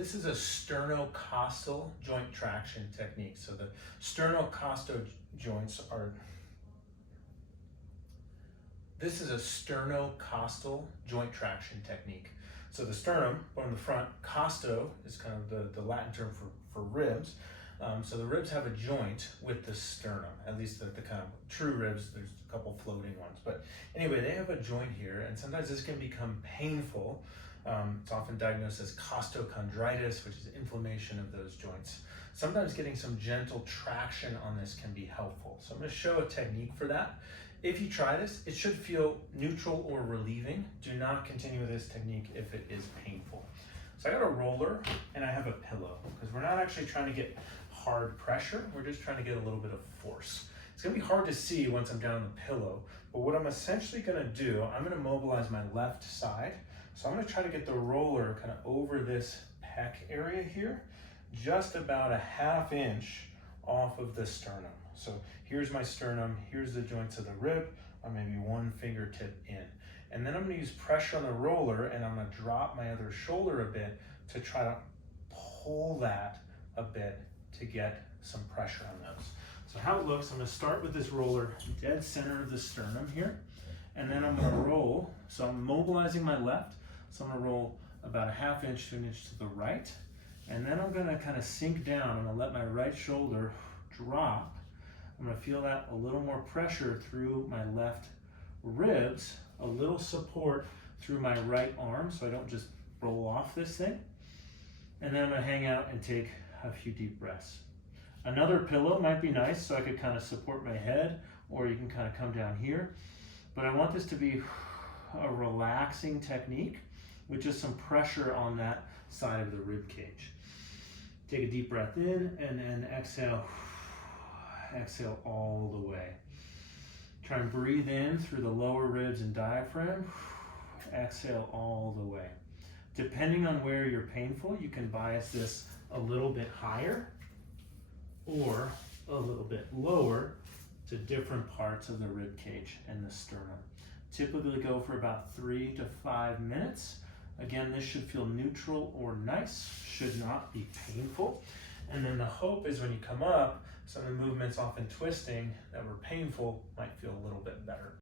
This is a sternocostal joint traction technique. So the sternocostal joints are, this is a sternocostal joint traction technique. So the sternum, on the front, costo is kind of the Latin term for ribs. So the ribs have a joint with the sternum, at least the kind of true ribs. There's a couple floating ones. But anyway, they have a joint here, and sometimes this can become painful. It's often diagnosed as costochondritis, which is inflammation of those joints. Sometimes getting some gentle traction on this can be helpful. So I'm going to show a technique for that. If you try this, it should feel neutral or relieving. Do not continue with this technique if it is painful. So I got a roller and I have a pillow, because we're not actually trying to get hard pressure. We're just trying to get a little bit of force. It's going to be hard to see once I'm down on the pillow, but what I'm essentially going to do, I'm going to mobilize my left side. So I'm going to try to get the roller kind of over this pec area here, just about a ½ inch off of the sternum. So here's my sternum, here's the joints of the rib, or maybe one fingertip in. And then I'm going to use pressure on the roller, and I'm going to drop my other shoulder a bit to try to pull that a bit to get some pressure on those. So how it looks, I'm going to start with this roller dead center of the sternum here, and then I'm going to roll. So I'm mobilizing my left, so I'm going to roll about a ½ inch to an inch to the right, and then I'm going to kind of sink down. I'm going to let my right shoulder drop. I'm going to feel that a little more pressure through my left ribs, a little support through my right arm so I don't just roll off this thing. And then I'm going to hang out and take a few deep breaths. Another pillow might be nice, so I could kind of support my head, or you can kind of come down here. But I want this to be a relaxing technique with just some pressure on that side of the rib cage. Take a deep breath in and then exhale. Exhale all the way. Try and breathe in through the lower ribs and diaphragm. Exhale all the way. Depending on where you're painful, you can bias this a little bit higher or a little bit lower to different parts of the rib cage and the sternum. Typically go for about 3 to 5 minutes. Again, this should feel neutral or nice, should not be painful. And then the hope is when you come up, some of the movements often twisting that were painful might feel a little bit better.